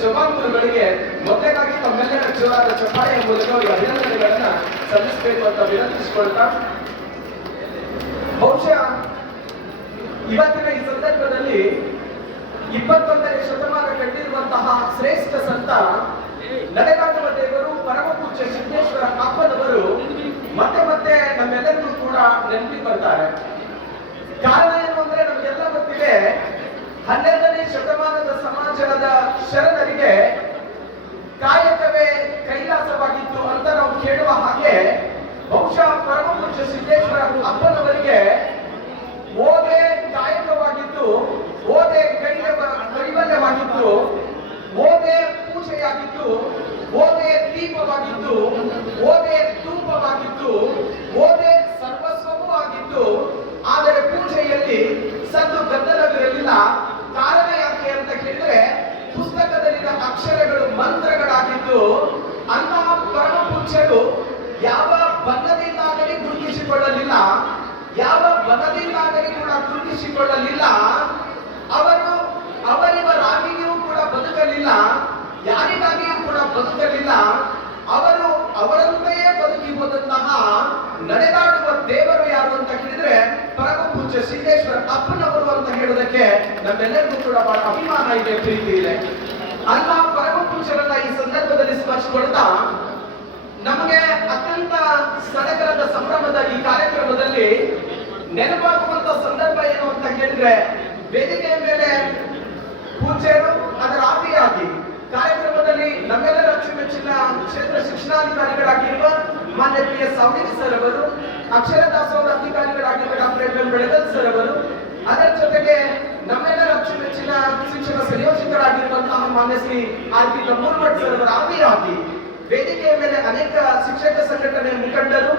ಜವಾನ್ ಗುರುಗಳಿಗೆ ಮೊದಲನೇದಾಗಿ ತಮ್ಮೆಲ್ಲರ ಜೋರಾದ ಚಪ್ಪಾಳೆಯ ಮೂಲಕ ಅವರಿಗೆ ಅಭಿನಂದನೆಗಳನ್ನ ಸಲ್ಲಿಸಬೇಕು ಅಂತ ವಿನಂತಿಸಿಕೊಳ್ತಾ ಬಹುಶಃ ಇವತ್ತಿನ ಈ ಸಂದರ್ಭದಲ್ಲಿ ಇಪ್ಪತ್ತೊಂದನೇ ಶತಮಾನ ಕಂಡಿರುವಂತಹ ಶ್ರೇಷ್ಠ ಸಂತ ನಡೆದಾಡುವ ದೇವರು ಪರಮ ಸಿದ್ದೇಶ್ವರ ಕಾಪನವರು ಮತ್ತೆ ಮತ್ತೆ ನಮ್ಮೆಲ್ಲರಿಗೂ ಕೂಡ ನೆನಪಿ ಬರ್ತಾರೆ. ಕಾರಣ ಏನು ಅಂದ್ರೆ ನಮಗೆಲ್ಲ ಗೊತ್ತಿದೆ ಹನ್ನೆರಡನೇ ಶತಮಾನದ ಸಮಾಜದ ಶರಣರಿಗೆ ಕಾಯಕವೇ ಕೈಲಾಸವಾಗಿತ್ತು ಅಂತ ನಾವು ಕೇಳುವ ಹಾಗೆ ಬಹುಶಃ ಪರಮ ಪೂಜ್ಯ ಬದುಕಲಿಲ್ಲ ಯಾರಿಗಾಗಿಯೂ ಕೂಡ ಬದುಕಲಿಲ್ಲ ಅವರು ಅವರಂತೆಯೇ ಬದುಕಿ ಹೋದಂತಹ ನಡೆದಾಡುವ ದೇವರು ಯಾರು ಅಂತ ಕೇಳಿದ್ರೆ ಪರಮ ಪೂಜ್ಯ ಸಿದ್ದೇಶ್ವರ ಅಪ್ಪನವರು ಅಂತ ಹೇಳೋದಕ್ಕೆ ನಮ್ಮೆಲ್ಲರಿಗೂ ಕೂಡ ಬಹಳ ಅಭಿಮಾನ ಇದೆ, ಪ್ರೀತಿ ಇದೆ. ಅಲ್ಲ ಪರಮ ಈ ಸಂದರ್ಭದಲ್ಲಿ ಸ್ಮರಿಸಿಕೊಳ್ತಾ ನಮಗೆ ಅತ್ಯಂತ ಸಡಗರದ ಸಂಭ್ರಮದ ಈ ಕಾರ್ಯಕ್ರಮದಲ್ಲಿ ನೆನಪಾಗುವಂತ ಸಂದರ್ಭ ಏನು ಅಂತ ಕೇಳಿದ್ರೆ, ವೇದಿಕೆಯ ಮೇಲೆ ಪೂಜ್ಯರು ಕಾರ್ಯಕ್ರಮದಲ್ಲಿ ನಮ್ಮೆಲ್ಲರ ಅಚ್ಚುಮೆಚ್ಚಿನ ಕ್ಷೇತ್ರ ಶಿಕ್ಷಣಾಧಿಕಾರಿಗಳಾಗಿರುವ ಮಾನ್ಯ ಪಿ ಎಸ್ ಸಾವಳಿ ಸರ್ ಅವರು, ಅಕ್ಷರ ದಾಸೋಹ ಅಧಿಕಾರಿಗಳಾಗಿರುವ ಡಾಕ್ಟರ್ ಎಂ ಬೆಳಗಲ್ ಸರ್ ಅವರು, ಅದರ ಜೊತೆಗೆ ನಮ್ಮೆಲ್ಲರ ಅಚ್ಚುಮೆಚ್ಚಿನ ಶಿಕ್ಷಣ ಸಂಯೋಜಕರಾಗಿರುವಂತಹ ಮಾನ್ಯ Shri R P Gammurmath sir ಅವರ ಆದಿಯಾಗಿ ವೇದಿಕೆಯ ಮೇಲೆ ಅನೇಕ ಶಿಕ್ಷಕ ಸಂಘಟನೆ ಮುಖಂಡರು,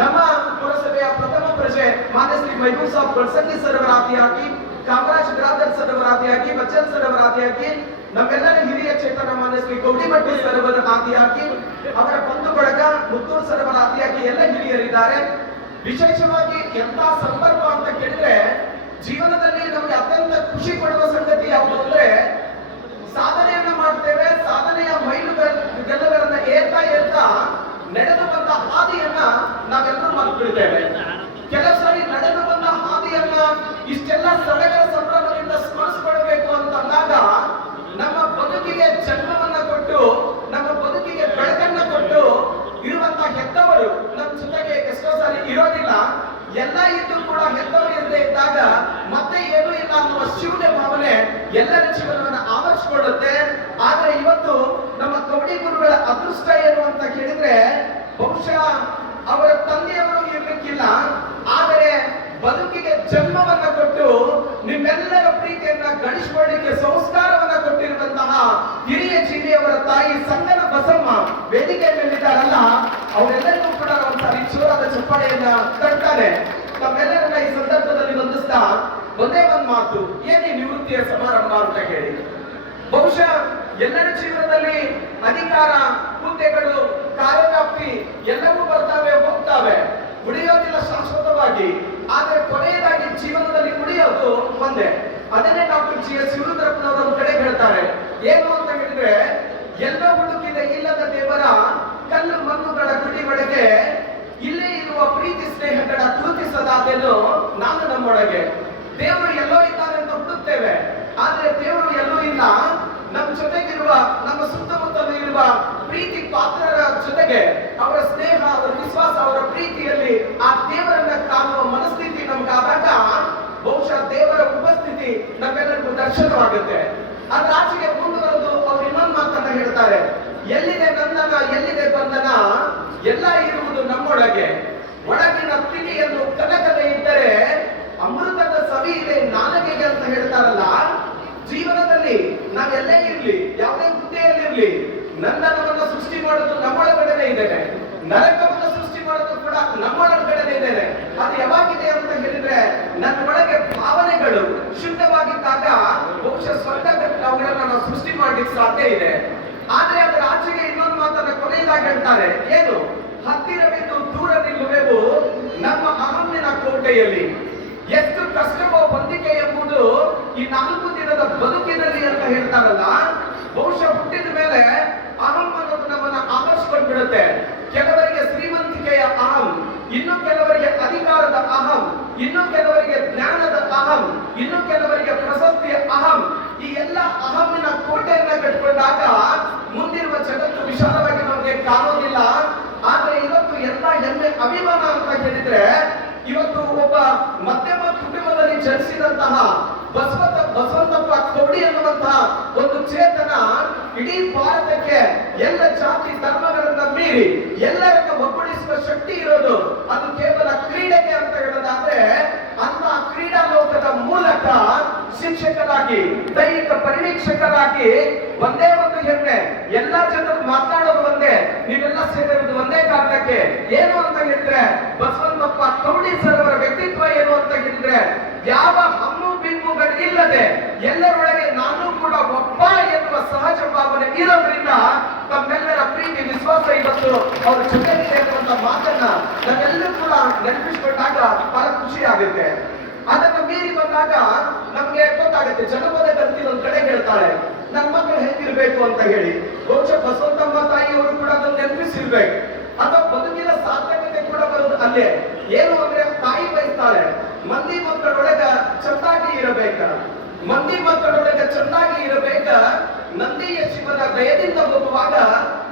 ನಮ್ಮ ಪುರಸಭೆಯ ಪ್ರಥಮ ಪ್ರಜೆ ಮಾನ್ಯ ಶ್ರೀ ಮೈಬೂಬ್ ಸಾಬ್ ಬಡ್ಸಂಗಿ ಸರ್ ಅವರ ಆದಿಯಾಗಿ, ಕಾಮರಾಜ್ ಬಿರಾದರ್ ಸರ್ ಅವರ ಆದಿಯಾಗಿ, ಬಚ್ಚನ್ ಸರ್ ಅವರ ಆದಿಯಾಗಿ ನಮ್ಮೆಲ್ಲರ ಹಿರಿಯ ಚೇತನ ಶ್ರೀ ಗೌರಿಮಠ ಸರ್ ಅವರ ಆದಿಯಾಗಿ, ಅವರ ಬಂಧು ಬಳಗ ಮುತ್ತೂರು ಸರ್ ಹಾಕಿ ಎಲ್ಲ ಹಿರಿಯರಿದ್ದಾರೆ. ವಿಶೇಷವಾಗಿ ಎಂತ ಸಂದರ್ಭ ಅಂತ ಕೇಳಿದ್ರೆ, ಜೀವನದಲ್ಲಿ ನಮಗೆ ಅತ್ಯಂತ ಖುಷಿ ಪಡುವ ಸಂಗತಿ ಯಾವುದು ಅಂದ್ರೆ ಸಾಧನೆಯನ್ನ ಮಾಡ್ತೇವೆ ಸಾಧನೆಯ ಮೈಲುಗಲ್ಲುಗಳನ್ನ ಏರ್ತಾ ಏರ್ತಾ ನಡೆದು ಬಂದ ಹಾದಿಯನ್ನ ನಾವೆಲ್ಲರೂ ಮರ್ತು ಬಿಡ್ತೇವೆ ಕೆಲವು ಸಾರಿ ನಡೆದು ಬಂದ ಹಾದಿಯನ್ನ ಇಷ್ಟೆಲ್ಲ ಸಡಗರ ಸಂಭ್ರಮದಿಂದ ಸ್ಮರಿಸಿಕೊಳ್ಬೇಕು ಅಂತ ಅಂದಾಗ ನಮ್ಮ ಬದುಕಿಗೆ ಜನ್ಮವನ್ನ ಕೊಟ್ಟು ನಮ್ಮ ಬದುಕಿಗೆ ಬೆಳಕನ್ನ ಕೊಟ್ಟು ಇರುವಂತ ಹೆತ್ತವರು ನಮ್ಮ ಜೊತೆಗೆ ಎಷ್ಟೋ ಸಾರಿ ಇರೋದಿಲ್ಲ ಎಲ್ಲ ಇದ್ದು ಕೂಡ ಹೆತ್ತವರು ಇರದೇ ಇದ್ದಾಗ ಮತ್ತೆ ಏನೂ ಇಲ್ಲ ಅನ್ನುವ ಶಿವನ ಭಾವನೆ ಎಲ್ಲರ ಜೀವನವನ್ನು ಆವರಿಸಿಕೊಳ್ಳುತ್ತೆ ಆದ್ರೆ ಇವತ್ತು ನಮ್ಮ ಕವಡಿ ಗುರುಗಳ ಅದೃಷ್ಟ ಏನು ಅಂತ ಕೇಳಿದ್ರೆ ಬಹುಶಃ ಅವರ ತಂದೆಯವರು ಇರ್ಲಿಕ್ಕಿಲ್ಲ ಆದರೆ ಬದುಕಿಗೆ ಜನ್ಮವನ್ನ ಕೊಟ್ಟು ನಿಮ್ಮೆಲ್ಲರ ಪ್ರೀತಿಯನ್ನ ಗಳಿಸಿಕೊಳ್ಳಿಕ್ಕೆ ಸಂಸ್ಕಾರವನ್ನ ಕೊಟ್ಟಿರುವಂತಹ ಹಿರಿಯ ಜೀವಿಯವರ ತಾಯಿ ಸಂಗನ ಬಸಮ್ಮ ವೇದಿಕೆ ಮೇಲಿದ್ದಾರಲ್ಲ ಅವರೆಲ್ಲರಿಗೂ ಕೂಡ ಒಂದ್ಸಾರಿ ಜೋರಾದ ಚಪ್ಪಾಳೆಯನ್ನ ತಟ್ಟಾರೆ ತಮ್ಮೆಲ್ಲರನ್ನ ಈ ಸಂದರ್ಭದಲ್ಲಿ ವಂದಿಸ್ತಾ ಒಂದೇ ಒಂದ್ ಮಾತು ಏನೇ ನಿವೃತ್ತಿಯ ಸಮಾರಂಭ ಅಂತ ಹೇಳಿ. ಬಹುಶಃ ಎಲ್ಲರ ಜೀವನದಲ್ಲಿ ಅಧಿಕಾರ, ಹುದ್ದೆಗಳು, ಕಾರ್ಯವ್ಯಾಪ್ತಿ ಎಲ್ಲವೂ ಬರ್ತಾವೆ, ಹೋಗ್ತಾವೆ. ಉಳಿಯೋದಿಲ್ಲ ಶಾಶ್ವತವಾಗಿ. ಆದ್ರೆ ಕೊನೆಯದಾಗಿ ಜೀವನದಲ್ಲಿ ಉಳಿಯೋದು ಒಂದೇ. ಅದನ್ನೇ ಡಾಕ್ಟರ್ ಜಿ ಎಸ್ ಶಿವರುದ್ರಪ್ಪನವರು ಒಂದು ಕಡೆ ಹೇಳ್ತಾರೆ ಏನು ಅಂತ ಹೇಳಿದ್ರೆ ಎಲ್ಲ ಹುಡುಕಿದ ಇಲ್ಲದ ದೇವರ ಕಲ್ಲು ಮಣ್ಣುಗಳ ಗುಡಿ ಒಳಗೆ ಇಲ್ಲೇ ಇರುವ ಪ್ರೀತಿ ಸ್ನೇಹಗಳ ಗುರುತಿಸದಾದೇನು ನಾನು ನಮ್ಮೊಳಗೆ ದೇವರು ಎಲ್ಲೋ ಇದ್ದಾನೆ ಅಂತ ಹುಡುಕ್ತೇವೆ ಆದ್ರೆ ದೇವರು ಎಲ್ಲೂ ಇಲ್ಲ ನಮ್ಮ ಜೊತೆಗಿರುವ ನಮ್ಮ ಸುತ್ತಮುತ್ತಲು ಇರುವ ಪ್ರೀತಿ ಪಾತ್ರರ ಜೊತೆಗೆ ಅವರ ಸ್ನೇಹ ಅವರ ವಿಶ್ವಾಸ ಅವರ ಪ್ರೀತಿಯಲ್ಲಿ ಆ ದೇವರನ್ನ ಕಾಣುವ ಮನಸ್ಥಿತಿ ನಮ್ಗಾದಾಗ ಬಹುಶಃ ದೇವರ ಉಪಸ್ಥಿತಿ ನಮ್ಮೆಲ್ಲರಿಗೂ ದರ್ಶನವಾಗುತ್ತೆ ಅದ್ರ ಆಚೆಗೆ ಮುಂದುವರೆದು ಅವ್ರು ಇನ್ನೊಂದು ಮಾತನ್ನ ಹೇಳ್ತಾರೆ ಎಲ್ಲಿದೆ ನಂದನ ಎಲ್ಲಿದೆ ಬಂಧನ ಎಲ್ಲ ನಮ್ಮೊಳಗೆ ಒಳಗಿನ ಪ್ರೀತಿಯನ್ನು ಕನಕದ ಇದ್ದರೆ ಅಮೃತದ ಸವಿ ಇದೆ ನಾನಗೆ ಅಂತ ಹೇಳ್ತಾರಲ್ಲ, ಜೀವನದಲ್ಲಿ ನಾವೆಲ್ಲೇ ಇರ್ಲಿ, ಯಾವುದೇ ಹುದ್ದೆಯಲ್ಲಿರ್ಲಿ ನನ್ನನವನ್ನು ಸೃಷ್ಟಿ ಮಾಡೋದು ನಮ್ಮೊಳಗಡೆನೆ ಇದ್ದೇನೆ. ನರಕವನ್ನು ಸೃಷ್ಟಿ ಮಾಡೋದು ಕೂಡ ನಮ್ಮೊಳಗಡೆನೆ ಇದ್ದೇನೆ. ಅದು ಯಾವಾಗಿದೆ ಅಂತ ಹೇಳಿದ್ರೆ ನನ್ನ ಒಳಗೆ ಭಾವನೆಗಳು ಶುದ್ಧವಾಗಿದ್ದಾಗ ಬಹುಶಃ ಸ್ವರ್ಗ ಅವುಗಳನ್ನ ನಾವು ಸೃಷ್ಟಿ ಮಾಡ್ಲಿಕ್ಕೆ ಸಾಧ್ಯ ಇದೆ. ಆದ್ರೆ ಅದರ ಆಚೆಗೆ ಇನ್ನೊಂದು ಮಾತನ್ನ ಕೊನೆಯದಾಗಿ ಹೇಳ್ತಾರೆ. ಏನು? ದೂರ ನಮ್ಮ ಅಹಮ್ಮಿನ ಕೋಟೆಯಲ್ಲಿ. ಎಷ್ಟು ಕಷ್ಟವೋ ಬಂದಿಕೆ ಎಂಬುದು ಈ ನಾಲ್ಕು ದಿನದ ಬದುಕಿನಲ್ಲಿ ಅಂತ ಹೇಳ್ತಾರಲ್ಲ. ಬಹುಶಃ ಹುಟ್ಟಿ ಹುಟ್ಟಿದ ಮೇಲೆ ಅಹಂ ಅನ್ನೋದು ನಮ್ಮನ್ನ ಆಕರ್ಷಿಸ್ಕೊಂಡು ಅಭಿಮಾನ ಅಂತ ಹೇಳಿದ್ರೆ, ಇವತ್ತು ಒಬ್ಬ ಮಧ್ಯಮ ಕುಟುಂಬದಲ್ಲಿ ಜನಿಸಿದಂತಹ ಬಸವಂತ, ಬಸವಂತಪ್ಪ ಕೌಡಿ ಅನ್ನುವಂತಹ ಒಂದು ಚೇತನ ಇಡೀ ಭಾರತಕ್ಕೆ ಎಲ್ಲ ಜಾತಿ ಧರ್ಮಗಳನ್ನ ಮೀರಿ, ಎಲ್ಲರನ್ನ ಒಗ್ಗೂಡಿಸುವ ಶಕ್ತಿ ಇರೋದು ಅದು ಕೇವಲ ಕ್ರೀಡೆಗೆ ಅಂತ ಹೇಳೋದಾದ್ರೆ ಅಂತ ಕ್ರೀಡಾ ಲೋಕದ ಮೂಲಕ ಶಿಕ್ಷಕರಾಗಿ, ದೈಹಿಕ ಪರಿವೀಕ್ಷಕರಾಗಿ ಒಂದೇ ಎಲ್ಲಾ ಜನರು ಮಾತನಾಡೋದು ಒಂದೇ, ನೀವೆಲ್ಲ ಸೇರಿರೋದು ಒಂದೇ ಕಾರಣಕ್ಕೆ. ಏನು ಅಂತ ಹೇಳಿದ್ರೆ, ಬಸವಂತಪ್ಪ ಕೌಡಿ ಸರ್ ಅವರ ವ್ಯಕ್ತಿತ್ವ ಏನು ಅಂತ ಹೇಳಿದ್ರೆ, ಯಾವ ಹಮ್ಮು ಬಿಮ್ಮುಗಳಿಲ್ಲದೆ ಎಲ್ಲರೊಳಗೆ ನಾನು ಕೂಡ ಒಬ್ಬ ಎನ್ನುವ ಸಹಜ ಭಾವನೆ ಇರೋದ್ರಿಂದ ತಮ್ಮೆಲ್ಲರ ಪ್ರೀತಿ, ವಿಶ್ವಾಸ ಇವತ್ತು ಅವ್ರ ಜೊತೆಗಿದೆ ಅನ್ನುವಂತ ಮಾತನ್ನ ನಾವೆಲ್ಲರೂ ಕೂಡ ನೆನಪಿಸ್ಕೊಂಡಾಗ ಬಹಳ ಖುಷಿ ಆಗುತ್ತೆ. ಅದನ್ನು ಮೀರಿ ಬಂದಾಗ ನಮ್ಗೆ ಗೊತ್ತಾಗುತ್ತೆ ಜನಪದ ಗಂತಿ ಒಂದ್ ಕಡೆ ಹೇಳ್ತಾಳೆ ನನ್ನ ಮಕ್ಕಳು ಹೆಂಗಿರ್ಬೇಕು ಅಂತ ಹೇಳಿ, ಬಹುಶಃ ಬಸವಂತಮ್ಮ ತಾಯಿಯವರು ಕೂಡ ಅದನ್ನು ನೆನಪಿಸಿರ್ಬೇಕು. ಅಥವಾ ಬದುಕಿನ ಸಾರ್ಥಕತೆ ಕೂಡ ಬರೋದು ಅಲ್ಲೇ. ಏನು ಅಂದ್ರೆ ತಾಯಿ ಬಯಸ್ತಾಳೆ ಮಂದಿ ಮಕ್ಕಳೊಳಗ ಚೆನ್ನಾಗಿ ಇರಬೇಕ. ಮಂದಿ ಮಕ್ಕಳೊಳಗ ಚೆನ್ನಾಗಿ ಇರಬೇಕ, ನಂದಿಯ ಶಿವನ ದಯದಿಂದ ಹೋಗುವಾಗ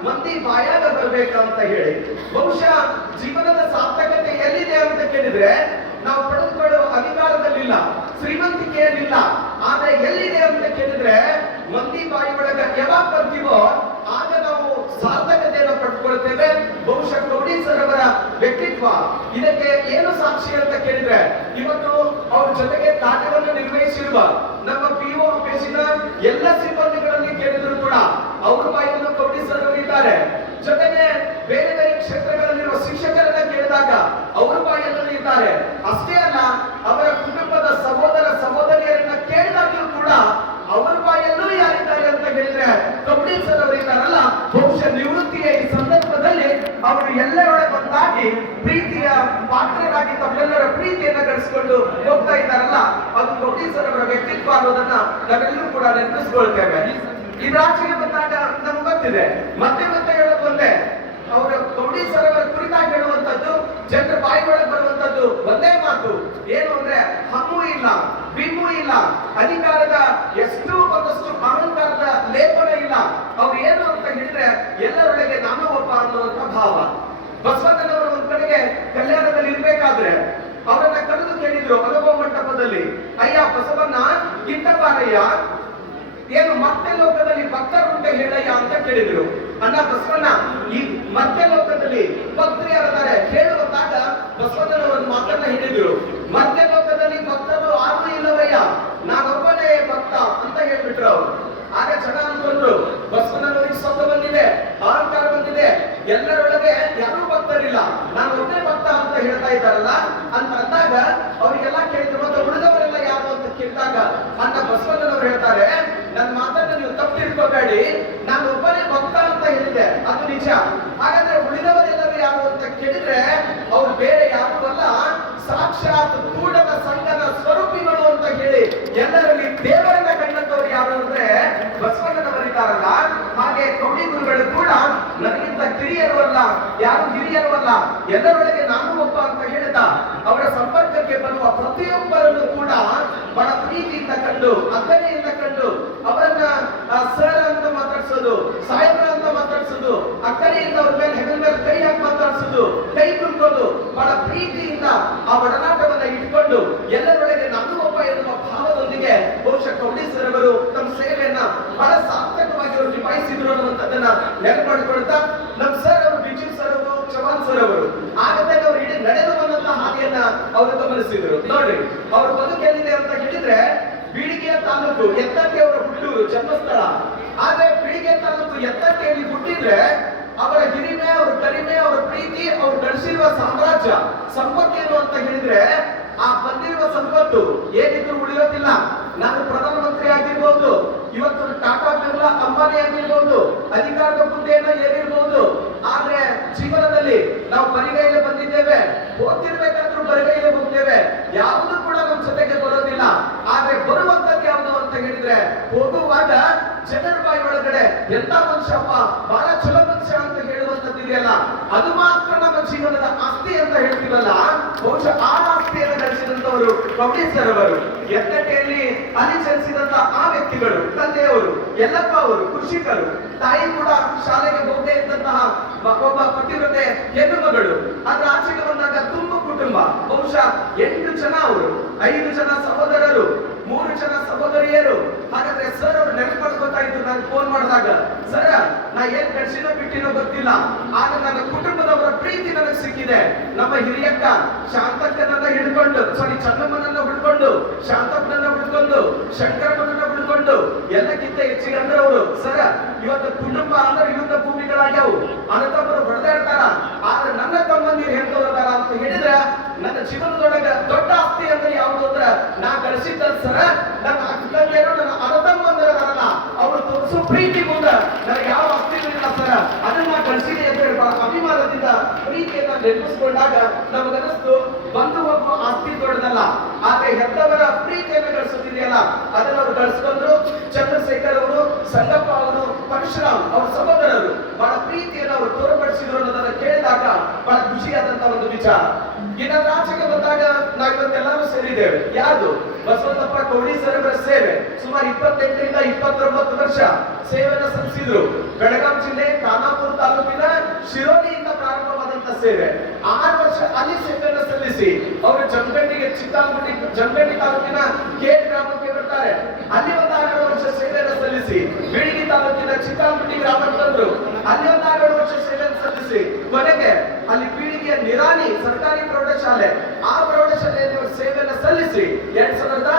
ಮಂದಿ ಬಾಯಾಗ ಬರ್ಬೇಕ ಅಂತ ಹೇಳಿ. ಬಹುಶಃ ಜೀವನದ ಸಾರ್ಥಕತೆ ಎಲ್ಲಿದೆ ಅಂತ ಕೇಳಿದ್ರೆ, ನಾವು ಪಡೆದುಕೊಳ್ಳುವ ಅಧಿಕಾರದಲ್ಲಿಲ್ಲ. ಶ್ರೀಮಂತಿಕೆಯಲ್ಲಿಲ್ಲ. ಆದ್ರೆ ಎಲ್ಲಿದೆ ಅಂತ ಕೇಳಿದ್ರೆ ಮಂದಿ ಬಾಯಿ ಒಳಗ ಯಾವಾಗ ಬರ್ತೀವೋ, ಆಗ ನಾವು ಸಾರ್ಥಕತೆಯನ್ನು ಪಡ್ಕೊಳ್ತೇವೆ. ಬಹುಶಃ ಕೌಡಿ ಸರ್ ಅವರ ವ್ಯಕ್ತಿತ್ವ. ಇದಕ್ಕೆ ಏನು ಸಾಕ್ಷಿ ಅಂತ ಕೇಳಿದ್ರೆ, ಇವತ್ತು ಅವ್ರ ಜೊತೆಗೆ ಕಾರ್ಯವನ್ನು ನಿರ್ವಹಿಸಿರುವ ನಮ್ಮ ಪಿ ಒ ಆಫೀಸಿನ ಎಲ್ಲ ಸಿಬ್ಬಂದಿಗಳಲ್ಲಿ ಕೇಳಿದ್ರು ಕೂಡ, ಅವ್ರ ಬಾಯಿಯನ್ನು ಕೌಡಿ ಸರ್ ಅವರಿದ್ದಾರೆ ಜೊತೆಗೆ ಬೇರೆ ಬೇರೆ ಕ್ಷೇತ್ರಗಳಲ್ಲಿರುವ ಶಿಕ್ಷಕರನ್ನ ಕೇಳಿದಾಗ ಅವ್ರ ಬಾಯಿಯಲ್ಲಿ ಇದ್ದಾರೆ. ಅಷ್ಟೇ ಅಲ್ಲ, ಅವರ ಕುಟುಂಬದ ಸಹೋದರ ಸಹೋದರಿಯರನ್ನ ಕೇಳಿದಾಗಲೂ ಕೂಡ ಅವರ ಬಾಯಲ್ಲೂ ಯಾರಿದ್ದಾರೆ ಅಂತ ಹೇಳಿದ್ರೆ ಕಬಡ್ಡಿ ಸರ್ ಅವರಿದ್ದಾರಲ್ಲ ಬಹುಶಃ ನಿವೃತ್ತಿಯ ಈ ಸಂದರ್ಭದಲ್ಲಿ ಅವರು ಎಲ್ಲರೊಳಗೆ ಒಂದಾಗಿ ಪ್ರೀತಿಯ ಪಾತ್ರರಾಗಿ ತಮ್ಮೆಲ್ಲರ ಪ್ರೀತಿಯನ್ನ ಗಳಿಸಿಕೊಂಡು ಹೋಗ್ತಾ ಇದ್ದಾರಲ್ಲ, ಅದು ಕಬಡ್ಡಿ ಸರ್ ಅವರ ವ್ಯಕ್ತಿತ್ವ ಅನ್ನೋದನ್ನ ನಾವೆಲ್ಲರೂ ಕೂಡ ನೆನಪಿಸ್ಕೊಳ್ತೇವೆ. ಇದಾಚೆಗೆ ಬಂದಾಗ ನಮ್ಗೆ ಗೊತ್ತಿದೆ, ಮತ್ತೆ ಮತ್ತೆ ಹೇಳೋದು ಒಂದೇ, ಅವರ ಕೌಡಿ ಸರ್ ಅವರ ಕುರಿತಾಗಿ ಹೇಳುವಂತದ್ದು ಜನರ ಬಾಯಿ ಒಳಗೆ ಬರುವಂತದ್ದು ಒಂದೇ ಮಾತು. ಏನು ಅಂದ್ರೆ ಹಮ್ಮು ಇಲ್ಲ ಬಿಮ್ಮು ಇಲ್ಲ, ಅಧಿಕಾರದ ಎಷ್ಟು ಒಂದಷ್ಟು ಅಹಂಕಾರದ ಲೇಪನ ಇಲ್ಲ. ಅವ್ರು ಏನು ಅಂತ ಹೇಳಿದ್ರೆ ಎಲ್ಲರೊಳಗೆ ನಾನು ಒಬ್ಬ ಅನ್ನುವಂತ ಭಾವ. ಬಸವಣ್ಣನವರು ಒಂದ್ ಕಡೆಗೆ ಕಲ್ಯಾಣದಲ್ಲಿ ಇರ್ಬೇಕಾದ್ರೆ ಅವರನ್ನ ಕರೆದು ಕೇಳಿದ್ರು ಅನುಭವ ಮಂಟಪದಲ್ಲಿ, ಅಯ್ಯ ಬಸವಣ್ಣ ಗಿಟ್ಟಬಾರಯ್ಯ ಏನು ಮತ್ತೆ ಲೋಕದಲ್ಲಿ ಭಕ್ತರುಂಟೆ ಹೇಳಯ್ಯ ಅಂತ ಕೇಳಿದ್ರು. ಅಣ್ಣ ಬಸವಣ್ಣ, ಈ ಮತ್ತೆ ಲೋಕದಲ್ಲಿ ಭಕ್ತರು ಯಾರಿದ್ದಾರೆ ಹೇಳುವಂತಾಗ ಬಸವಣ್ಣನ ಹಿಡಿದ್ರು. ಮತ್ತೆ ಲೋಕದಲ್ಲಿ ಭಕ್ತರು ಆರು ಇಲ್ಲವಯ್ಯ ನಾನೊಬ್ಬನೇ ಭಕ್ತ ಅಂತ ಹೇಳ್ಬಿಟ್ರು ಅವರು. ಆಗ ಜನ ಅನ್ಕೊಂಡ್ರು ಬಸವಣ್ಣನವರಿಗೆ ಸೊತ್ತ ಬಂದಿದೆ, ಅಹಂಕಾರ ಬಂದಿದೆ, ಎಲ್ಲರೊಳಗೆ ಯಾರು ಭಕ್ತರಿಲ್ಲ. ನಾನು ಒಬ್ಬನೇ ಭಕ್ತ ಅಂತ ಹೇಳ್ತಾ ಇದ್ದಾರಲ್ಲ? ಅಂತ ಅಂದಾಗ ಅವರಿಗೆಲ್ಲ ಕೇಳಿದ್ರು, ಮತ್ತೆ ಉಳಿದವರೆಲ್ಲ ಯಾರು? ಅಂತ ಕೇಳಿದಾಗ ಅಂತ ಬಸವಣ್ಣನವರು ಹೇಳ್ತಾರೆ, ನನ್ನ ಮಾತನ್ನ ನೀವು ತಪ್ಪು ತಿಳ್ಕೊಬೇಡಿ. ನಾನು ಒಬ್ಬನೇ ಭಕ್ತ ಅಂತ ಹೇಳಿದೆ ಅದು ನಿಜ. ಹಾಗಾದ್ರೆ ಉಳಿದವರೆಲ್ಲರೂ ಯಾರು ಅಂತ ಕೇಳಿದ್ರೆ, ಅವ್ರು ಬೇರೆ ಸಾಕ್ಷಾತ್ ಕೂಡದ ಸಂಘದ ಸ್ವರೂಪಿಗಳು ಅಂತ ಹೇಳಿ ಎಲ್ಲರಲ್ಲಿ ದೇವರನ್ನ ಕಂಡಂತವ್ರು ಯಾರು ಅಂದ್ರೆ ಬಸವಣ್ಣನವರಿದ್ದಾರಲ್ಲ ಹಾಗೆ ಕೌಡಿ ಗುರುಗಳು ಕೂಡ ನನಗಿಂತ ಕಿರಿಯರು ಅಲ್ಲ ಯಾರು ಹಿರಿಯರು ಅಲ್ಲ ಎಲ್ಲರೊಳಗೆ ನಾನು ಒಬ್ಬ ಅಂತ ಹೇಳಿದ ಅವರ ಸಂಪರ್ಕಕ್ಕೆ ಬರುವ ಪ್ರತಿಯೊಬ್ಬರನ್ನು ಕೂಡ ಬಹಳ ಪ್ರೀತಿಯಿಂದ ಕಂಡು ಅಕ್ಕನೆಯಿಂದ ಕಂಡು ಅವರನ್ನ ಸರ್ ಅಂತ ಮಾತಾಡ್ಸೋದು ಮಾತಾಡ್ಸೋದು. ಅಕ್ಕನೆಯಿಂದ ಅವ್ರ ಮೇಲೆ ಹೆಗಲ ಮೇಲೆ ಕೈ ಹಾಕಿ ಮಾತಾಡ್ಸೋದು. ಕೈ ಕುಲ್ಕೋದು ಬಹಳ ಪ್ರೀತಿಯಿಂದ ಆ ಒಡನಾಟವನ್ನ ಇಟ್ಕೊಂಡು ಎಲ್ಲರೊಳಗೆ ಒಬ್ಬ ಎನ್ನುವ ಭಾವದೊಂದಿಗೆ ಬಹುಶಃ ಕೌಡಿ ಸರ್ ಅವರು ತಮ್ಮ ಸೇವೆಯನ್ನ ಬಹಳ ಸಾರ್ಥಕವಾಗಿ ಅವರು ನಿಭಾಯಿಸಿದ್ರು ಅನ್ನುವಂಥದ್ದನ್ನ ನೆನಪು ಮಾಡಿಕೊಳ್ತಾ ನಮ್ಮ ಸರ್ ಅವರು ಬಿಜು ಸರ್ ಅವರು ಚವಾನ್ ಸರ್ ಅವರು ಆಗದಾಗ ಅವರು ಇಡೀ ನಡೆದು ಬಂದಂತ ಹಾದಿಯನ್ನ ಅವರು ಗಮನಿಸಿದ್ರು ನೋಡ್ರಿ, ಅವ್ರ ಬದುಕೇನಿದೆ ಅಂತ ಹೇಳಿದ್ರೆ ಬೀಳಿಗೆಯ ತಾಲೂಕು ಎತ್ತಕ್ಕೆ ಅವರ ಹುಟ್ಟೂರು ಜನ್ಮಸ್ಥಳ. ಆದ್ರೆ ಎತ್ತಕ್ಕೆ ಇಲ್ಲಿ ಹುಟ್ಟಿದ್ರೆ ಅವರ ಹಿರಿಮೆ, ಅವರ ಕರಿಮೆ ಅವರ ಪ್ರೀತಿ, ಅವ್ರು ಗಳಿಸಿರುವ ಸಾಮ್ರಾಜ್ಯ ಸಂಪತ್ತೇನು ಅಂತ ಹೇಳಿದ್ರೆ ಆ ಬಂದಿರುವ ಸಂಪತ್ತು ಏನಿದ್ರು ಉಳಿಯೋದಿಲ್ಲ. ನಾನು ಪ್ರಧಾನಮಂತ್ರಿ ಆಗಿರ್ಬೋದು, ಇವತ್ತು ಟಾಟಾ ಬಿರ್ಲಾ ಅಂಬಾನಿ ಆಗಿರ್ಬೋದು, ಅಧಿಕಾರದ ಹುದ್ದೆಯನ್ನ ಏರಿರ್ಬೋದು, ಆದ್ರೆ ಜೀವನದಲ್ಲಿ ನಾವು ಬರಿಗೈಲೆ ಬಂದಿದ್ದೇವೆ, ಓದ್ತಿರ್ಬೇಕಾದ್ರೂ ಬರಿಗೈಲೆ ಹೋಗ್ತೇವೆ, ಯಾವುದು ಕೂಡ ನಮ್ಮ ಜೊತೆಗೆ ಬರೋದಿಲ್ಲ. ಆದ್ರೆ ಬರುವಂತದ್ದು ಯಾವುದು ಅಂತ ಹೇಳಿದ್ರೆ, ಹೋಗುವಾಗ ಜನರ ಬಾಯಿ ಒಳಗಡೆ ಎಂತ ಮನುಷ್ಯಪ್ಪ? ಬಹಳ ಚಲೋ ಮನುಷ್ಯ ಅಂತ ಹೇಳುವಂತದ್ದು ಇದೆಯಲ್ಲ. ಅದು ಮಾತ್ರ ನಮ್ಮ ಜೀವನದ ಆಸ್ತಿ ಅಂತ ಹೇಳ್ತೀವಲ್ಲ. ಬಹುಶಃ ಆ ಆಸ್ತಿಯನ್ನು ಗಳಿಸಿದಂತವರು ಪ್ರೊಫೆಸರ್ ಅವರು, ಎತ್ತಟೆಯಲ್ಲಿ ಅಲ್ಲಿ ಜನಿಸಿದಂತ ಆ ವ್ಯಕ್ತಿಗಳು, ತಂದೆಯವರು ಎಲ್ಲಪ್ಪ ಅವರು, ಕೃಷಿಕರು, ತಾಯಿ ಕೂಡ ಶಾಲೆಗೆ ಹೋಗದೆ ಇದ್ದಂತಹ ಒಬ್ಬ ಪತಿವ್ರತೆ ಹೆಣ್ಣು ಮಗಳು. ಅದ್ರ ಆಚೆಗೆ ಬಂದಾಗ ತುಂಬ ಕುಟುಂಬ. ಬಹುಶಃ ಎಂಟು ಜನ ಅವರು, ಐದು ಜನ ಸಹೋದರರು, ಮೂರು ಜನ ಸಹೋದರಿಯರು ಹಾಗಾದ್ರೆ ಸರ್ ಅವ್ರು ನೆನಪು ಮಾಡ್ಕೊತಾ ಇದ್ರು ನಾನು ಫೋನ್ ಮಾಡಿದಾಗ ಸರ್ ನಾ ಏನ್ ಕಳ್ಸಿನೋ ಬಿಟ್ಟಿನೋ ಗೊತ್ತಿಲ್ಲ. ಆದ್ರೆ ನನ್ನ ಕುಟುಂಬದವರ ಪ್ರೀತಿ ನನಗೆ ಸಿಕ್ಕಿದೆ. ನಮ್ಮ ಹಿರಿಯಕ್ಕ ಶಾಂತಕ್ಕನನ್ನ ಹಿಡ್ಕೊಂಡು ಸಾರಿ ಚನ್ನಮ್ಮನನ್ನ ಹಿಡ್ಕೊಂಡು, ಶಾಂತಪ್ಪನನ್ನ ಹಿಡ್ಕೊಂಡು, ಶಂಕರಮ್ಮನನ್ನ ಹಿಡ್ಕೊಂಡು, ಎಲ್ಲಕ್ಕಿಂತ ಹೆಚ್ಚಿಗೆ ಅಂದ್ರೆ ಅವರು ಸರ ಇವತ್ತು ಕುಟುಂಬ ಅಂದ್ರೆ ಯುದ್ಧ ಭೂಮಿಗಳಾಗ್ಯಾವು. ಹೊಡೆದ ಇರ್ತಾರ. ಆದ್ರೆ ನನ್ನ ತಮ್ಮಂದಿರು ಹೇಳ್ತವ್ರದಾರ ಅಂತ ಹೇಳಿದ್ರೆ, ನನ್ನ ಜೀವನದೊಳಗ ದೊಡ್ಡ ಆಸ್ತಿ ಅಂದ್ರೆ ಯಾವುದು? ನಾ ಕಳಿಸಿದ್ದ ಸರ, ನನ್ನ ಅಕ್ಕಂದೇನೋ ನನ್ನ ಅಣ್ಣತಮ್ಮಂದಿರಲ್ಲ ಅವರು ತೋರಿಸೋ ಪ್ರೀತಿ ಮುಂದ ನನಗೆ ಯಾವ ಆಸ್ತಿ ಇಲ್ಲ ಸರ. ಅದನ್ನ ನಾ ಗಳಿಸಿದೆ ಅಂತ ಹೇಳಿ ಅಭಿಮಾನದಿಂದ ಪ್ರೀತಿಯನ್ನ ನೆನಪಿಸ್ಕೊಂಡಾಗ ನಮಗನಿಸ್ತು ಬಂದು ಹೋಗುವ ಆಸ್ತಿ ದೊಡ್ಡದಲ್ಲ. ಆದ್ರೆ ಹೆತ್ತವರ ಪ್ರೀತಿಯನ್ನ ಗಳಿಸುತ್ತಿದೆಯಲ್ಲ ಅದನ್ನ ಅವರು ಗಳಿಸ್ಕೊಂಡ್ರು ಚಂದ್ರಶೇಖರ್ ಅವರು, ಸಂಗಪ್ಪ ಅವರು, ಪರಶುರಾಮ್ ಅವ್ರ ಸಹೋದರರು, ಬಹಳ ಪ್ರೀತಿಯನ್ನು ಅವರು ತೋರ್ಪಡಿಸಿದ್ರು ಅನ್ನೋದನ್ನ ಕೇಳಿದಾಗ ಬಹಳ ಖುಷಿಯಾದಂತ ಒಂದು ವಿಚಾರ. ಇನ್ನ ರಾಜ್ಯಕ್ಕೆ ಬಂದಾಗ ಯಾರು ಬಸವಂತಪ್ಪ ಕೌಡಿ ಸರವರ ಸೇವೆ. ಸುಮಾರು ಇಪ್ಪತ್ತೆಂಟರಿಂದ ಇಪ್ಪತ್ತೊಂಬತ್ತು ವರ್ಷ ಸೇವೆಯನ್ನು ಸಲ್ಲಿಸಿದ್ರು. ಬೆಳಗಾಂ ಜಿಲ್ಲೆ ಖಾನಾಪುರ ತಾಲೂಕಿನ ಶಿರೋಲಿಯಿಂದ ಪ್ರಾರಂಭವಾದಂತ ಸೇವೆ. ಆರು ವರ್ಷ ಅಲ್ಲಿ ಸೇವೆಯನ್ನು ಸಲ್ಲಿಸಿ ಅವರು ಜಮಖಂಡಿಗೆ ಚಿತ್ತಾಲಗುಡಿ ಜಮಖಂಡಿ ತಾಲೂಕಿನ ಕೇರ್ ಗ್ರಾಮಕ್ಕೆ ಬರ್ತಾರೆ. ಅಲ್ಲಿ ಒಂದು ವರ್ಷ ಸೇವೆಯನ್ನು ಸಲ್ಲಿಸಿ ಬೀಳಿಗಿ ತಾಲೂಕಿನ ಚಿತ್ತಾಲಗುಡಿ ಗ್ರಾಮಕ್ಕೆ ಬಂದ್ರು. ಅಲ್ಲಿ ಒಂದು ವರ್ಷ ಸೇವೆಯನ್ನು ಸಲ್ಲಿಸಿ. ಕೊನೆಗೆ ಸರ್ಕಾರಿ ಪ್ರೌಢಶಾಲೆ ಆ ಪ್ರೌಢಶಾಲೆಯಲ್ಲಿ ಅವರು ಸೇವೆಯನ್ನು ಸಲ್ಲಿಸಿ ಎರಡ್ ಸಾವಿರದ